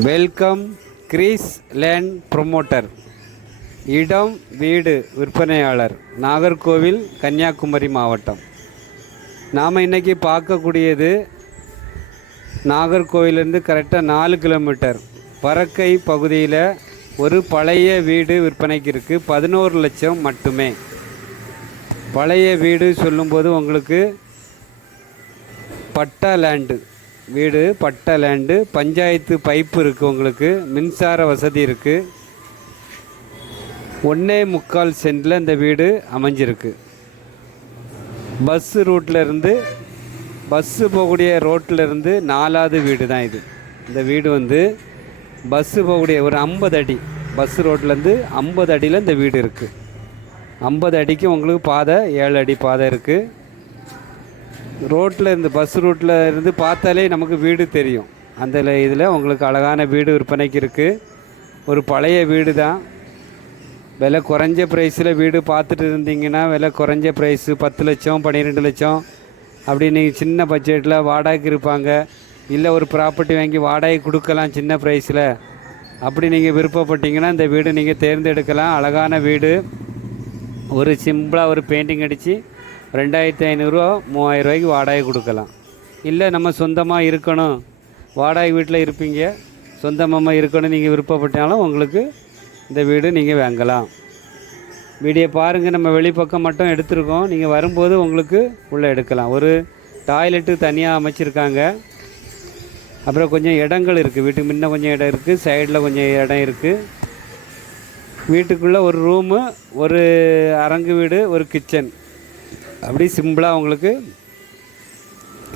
Welcome Greece land promoter. இடம் வீடு விற்பனையாளர், நாகர்கோவில், கன்னியாகுமரி மாவட்டம். நாம் இன்றைக்கி பார்க்கக்கூடியது நாகர்கோவிலேருந்து கரெக்டாக 4 கிலோமீட்டர் பறக்கை பகுதியில் ஒரு பழைய வீடு விற்பனைக்கு இருக்குது. 11 லட்சம் மட்டுமே. பழைய வீடு சொல்லும்போது உங்களுக்கு பட்டா லேண்டு வீடு, பட்டா லேண்டு, பஞ்சாயத்து பைப்பு இருக்குது, உங்களுக்கு மின்சார வசதி இருக்குது. 1.25 சென்டில் இந்த வீடு அமைஞ்சிருக்கு. பஸ்ஸு ரூட்லேருந்து, பஸ்ஸு போகக்கூடிய ரோட்டிலேருந்து 4வது வீடு தான் இது. இந்த வீடு பஸ்ஸு போகக்கூடிய ஒரு 50 அடி, பஸ்ஸு ரோட்லேருந்து 50 அடியில் இந்த வீடு இருக்குது. 50 அடிக்கு உங்களுக்கு பாதை 7 அடி பாதை இருக்குது. ரோட்டில் இருந்து, பஸ் ரூட்டில் இருந்து பார்த்தாலே நமக்கு வீடு தெரியும். அந்த இதில் உங்களுக்கு அழகான வீடு விற்பனைக்கு இருக்குது. ஒரு பழைய வீடு தான். விலை குறைஞ்ச ப்ரைஸில் வீடு பார்த்துட்டு இருந்தீங்கன்னா, விலை குறைஞ்ச ப்ரைஸு 10 லட்சம் 12 லட்சம் அப்படி நீங்கள் சின்ன பட்ஜெட்டில் வாடகைக்கு இருப்பாங்க, இல்லை ஒரு ப்ராப்பர்ட்டி வாங்கி வாடகை கொடுக்கலாம் சின்ன ப்ரைஸில், அப்படி நீங்கள் விருப்பப்பட்டீங்கன்னா இந்த வீடு நீங்கள் தேர்ந்தெடுக்கலாம். அழகான வீடு. ஒரு சிம்பிளாக ஒரு பெயிண்டிங் அடித்து 2500 3000 ரூபாய்க்கு வாடகை கொடுக்கலாம். இல்லை நம்ம சொந்தமாக இருக்கணும், வாடகை வீட்டில் இருப்பீங்க, சொந்தமாக இருக்கணும் நீங்கள் விருப்பப்பட்டாலும் உங்களுக்கு இந்த வீடு நீங்கள் வாங்கலாம். வீடியோ பாருங்கள். நம்ம வெளிப்பக்கம் மட்டும் எடுத்துருக்கோம். நீங்கள் வரும்போது உங்களுக்கு உள்ளே எடுக்கலாம். ஒரு டாய்லெட்டு தனியாக அமைச்சிருக்காங்க. அப்புறம் கொஞ்சம் இடங்கள் இருக்குது. வீட்டுக்கு முன்ன கொஞ்சம் இடம் இருக்குது, சைடில் கொஞ்சம் இடம் இருக்குது. வீட்டுக்குள்ளே ஒரு ரூமு, ஒரு அரங்கு வீடு, ஒரு கிச்சன், அப்படி சிம்பிளாக உங்களுக்கு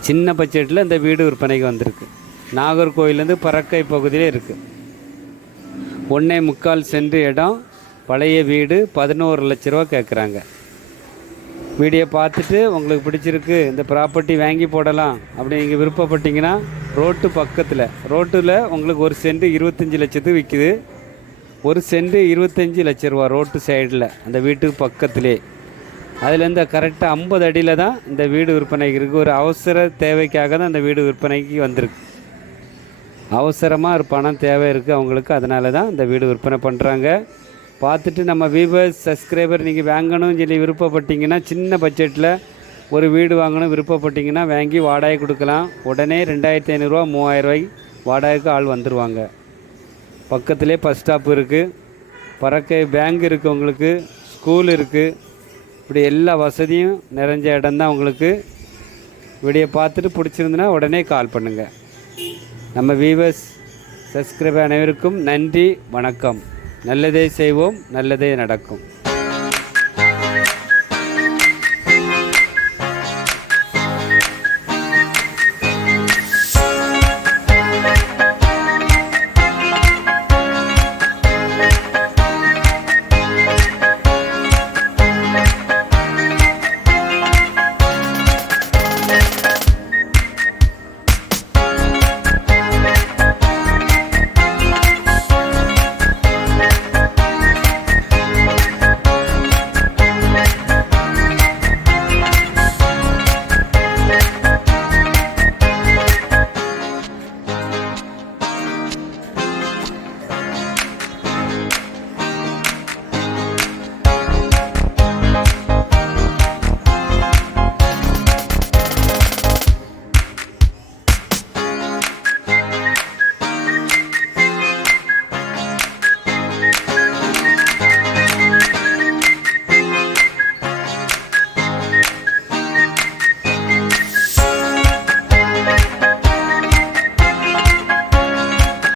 சின்ன பட்ஜெட்டில் இந்த வீடு விற்பனைக்கு வந்திருக்கு. நாகர்கோவிலேருந்து பறக்கை பகுதியில் இருக்குது. 1.25 சென்ட் இடம், பழைய வீடு, 11 லட்ச ரூபா கேட்குறாங்க. வீடியோ பார்த்துட்டு உங்களுக்கு பிடிச்சிருக்கு, இந்த ப்ராப்பர்ட்டி வாங்கி போடலாம் அப்படி நீங்கள் விருப்பப்பட்டீங்கன்னா, ரோட்டு பக்கத்தில், ரோட்டில் உங்களுக்கு ஒரு சென்ட் 25 லட்சத்துக்கு விற்கிது. ஒரு சென்ட் 25 லட்ச ரூபா ரோட்டு சைடில், அந்த வீட்டுக்கு பக்கத்திலே. அதுலேருந்து கரெக்டாக 50 அடியில் தான் இந்த வீடு விற்பனைக்கு இருக்குது. ஒரு அவசர தேவைக்காக தான் இந்த வீடு விற்பனைக்கு வந்திருக்கு. அவசரமாக ஒரு பணம் தேவை இருக்குது அவங்களுக்கு, அதனால தான் இந்த வீடு விற்பனை பண்ணுறாங்க. பார்த்துட்டு நம்ம வியூவர்ஸ், சப்ஸ்கிரைபர் நீங்கள் வாங்கணும்னு சொல்லி விருப்பப்பட்டீங்கன்னா, சின்ன பட்ஜெட்டில் ஒரு வீடு வாங்கணும் விருப்பப்பட்டீங்கன்னா வாங்கி வாடகை கொடுக்கலாம். உடனே 2500 3000 ரூபாய்க்கு வாடகைக்கு ஆள் வந்துடுவாங்க. பக்கத்துலேயே பஸ் ஸ்டாப் இருக்குது, பறக்கை பேங்க் இருக்குது, உங்களுக்கு ஸ்கூல் இருக்குது. இப்படி எல்லா வசதியும் நிறைஞ்ச இடம்தான் உங்களுக்கு. வீடியோ பார்த்துட்டு பிடிச்சிருந்துன்னா உடனே கால் பண்ணுங்கள். நம்ம வியூவர்ஸ், சப்ஸ்கிரைபர் அனைவருக்கும் நன்றி, வணக்கம். நல்லதே செய்வோம், நல்லதே நடக்கும்.